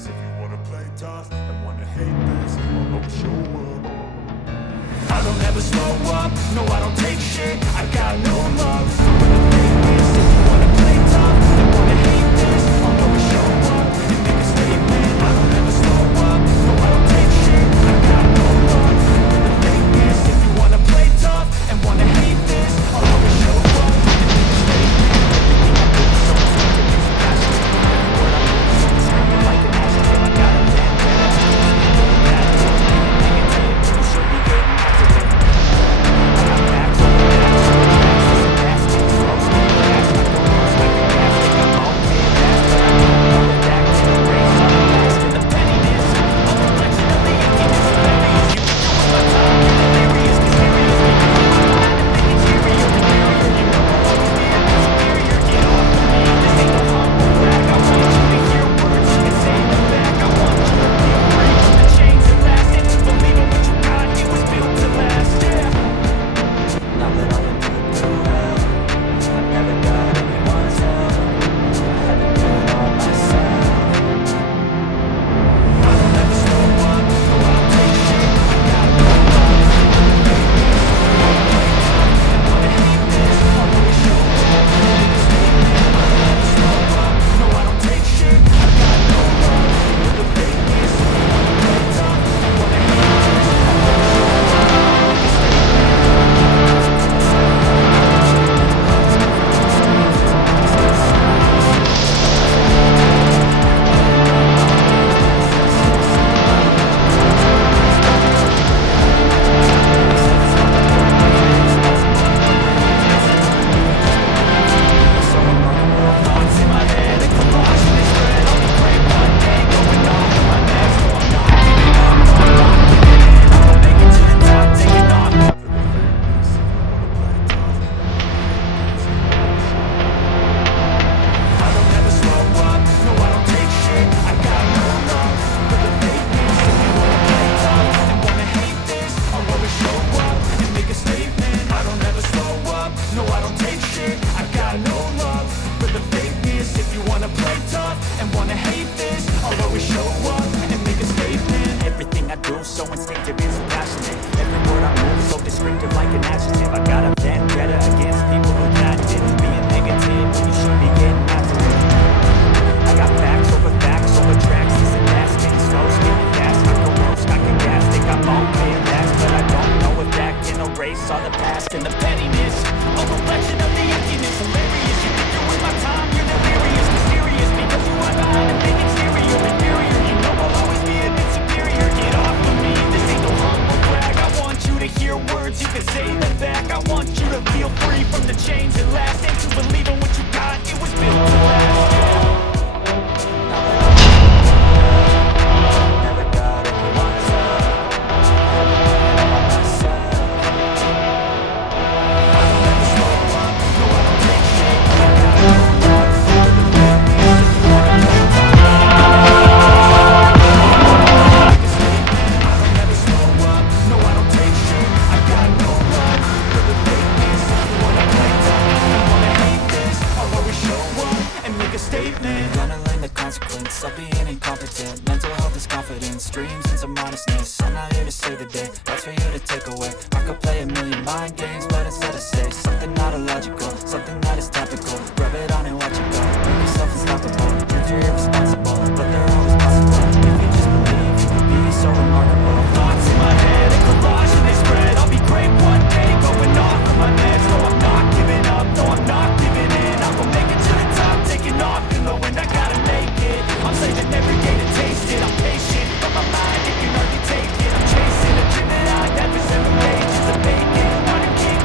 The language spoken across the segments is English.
this. If you wanna play tough and wanna hate this, I'll always show up. I don't ever slow up, no I don't take shit, I got no love for the fakeness. If you wanna play tough and wanna hate this, I'll always show up and make a statement. I don't ever slow up, no I don't take shit, I got no love for the fakeness. If you wanna play tough and wanna hate this, I'll always show up and make a statement. Everything I do is so instinctive, it's a passion. Every word I move is so screaming like an adjective. I got a vendetta against people who got it. Being negative, you should be getting active. I got facts on the facts, on the facts. It's a basket, slow speed, fast. I go lost like a gas tank. I'm all way fast, but I don't know if that can erase all the past and the pettiness. A reflection of the emptiness. Hilarious, you can do it my time. You're delirious, mysterious. Because you are behind the thing interior, inferior. You know I'll always be a bit superior. Get off of me, this ain't no humble brag. I want you to hear words, you can say them back. I want you to feel free from the chains that last. And to believe in what you got, it was built to last, yeah. Now that I've been put through hell, I've never got anyone's help. I've been doing it all myself. I don't ever slow up, no I don't take shit, I got no love for the fakeness. If you wanna play tough and wanna hate this, I'll always show up and make a statement. I don't ever slow up, no I don't take shit, I got no love for the fakeness. If you wanna play tough and wanna hate this, I'll always show up and make a statement. Thoughts in my head, a collage and they spread. I'll be great one day, going on for my next. No, I'm not giving up, no, I'm not giving in. I'm gonna make it to the top, taking off. For the fakeness, if you wanna play tough and wanna hate this, I don't ever slow up, no I don't take shit, I got no love for the fakeness. If you wanna play tough and wanna hate this, I'll always show up and make a statement. I don't ever slow up, no I don't take shit, I got no love for the fakeness. If you wanna play tough and wanna hate this, I'll always show up and make a statement. Everything I do so instinctive, it's passionate. Every word I move so descriptive like an adjective. I got a vendetta against people who got it. Being negative when you should be getting after it. I got facts over tracks. It's a gas tank, slow speed, fast. I can roast, I can gas, think I'm okay at last. But I don't know if that can erase all the past and the pettiness. A reflection of the emptiness. Hilarious, you think you're worth my time. You're delirious, mysterious. Because you are behind the thing exterior, inferior. You know I'll always be a bit superior. Get off of me, this ain't no humble brag. I want you to hear words, you can say them back. I want you to feel free from the chains that last. And to believe in what you got, it was built to last, yeah. Never got anyone's help. I've been doing it all myself. I don't ever slow up, no I don't take shit, I got no love for the fakeness. If you wanna play tough, make a statement. I don't ever slow up, no I don't take shit, I got no love for the fakeness. If you wanna play tough and wanna hate this, I'll always show up and make a statement. Gonna learn the consequence of being incompetent. Mental health is confidence, dreams and some modestness. I'm not here to save the day, that's for you to take away. I could play a million mind games, but instead I say something not illogical, something that is topical. Rub it on and watch it go. Make yourself unstoppable. Dreams are irresponsible, but they're always possible. If you just believe, you will be so remarkable. Thoughts in my head, a collage and they spread. I'll be great one day, going off for my meds. No, I'm not giving up, no, I'm not giving in. I'm gonna make it to the top, taking off in the wind. I gotta make it. I'm saving every day to taste it. I'm patient, but my mind, it can hardly take it. I'm chasing a dream that I've had for 7 pages of bacon. Wanna keep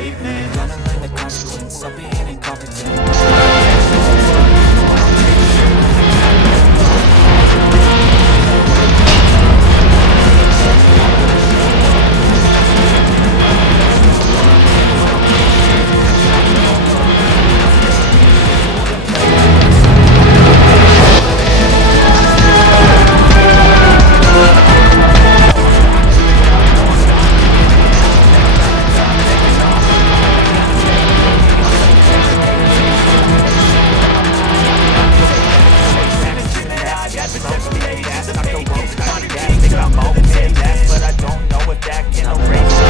pavement. Gonna learn the consequence of being incompetent. But I don't know if that can erase.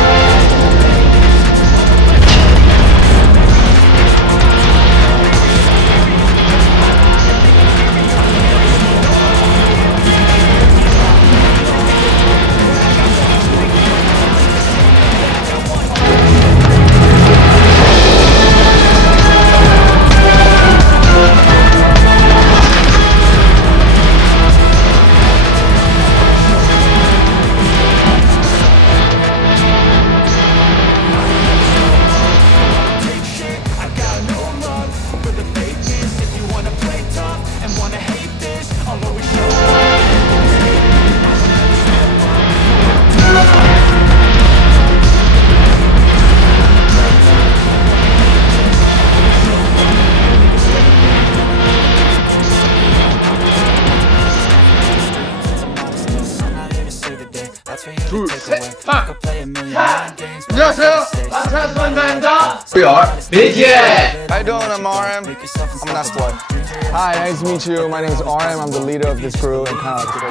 둘, 셋, 하나, 안녕하세요, 트랜스맨입니다. We are BTS. How you doing? I'm RM. I'm not squad. Hi, nice to meet you. My name is RM. I'm the leader of this crew and kind of like the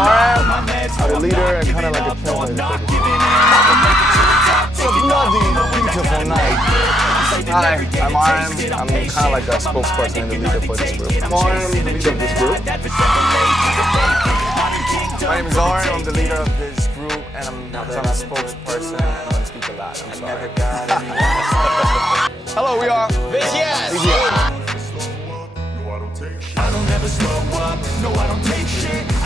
My name is RM. I'm the leader and kind of like a translator. It's a bloody beautiful night. Hi, I'm RM. I'm kind of like a spokesperson and the leader for this group. I'm RM, the leader of this group. My name is RM. I'm the leader of this group and I'm a spokesperson and I'm going to speak a lot. I'm sorry. Hello, we are BTS. I don't ever slow up, no I don't take shit.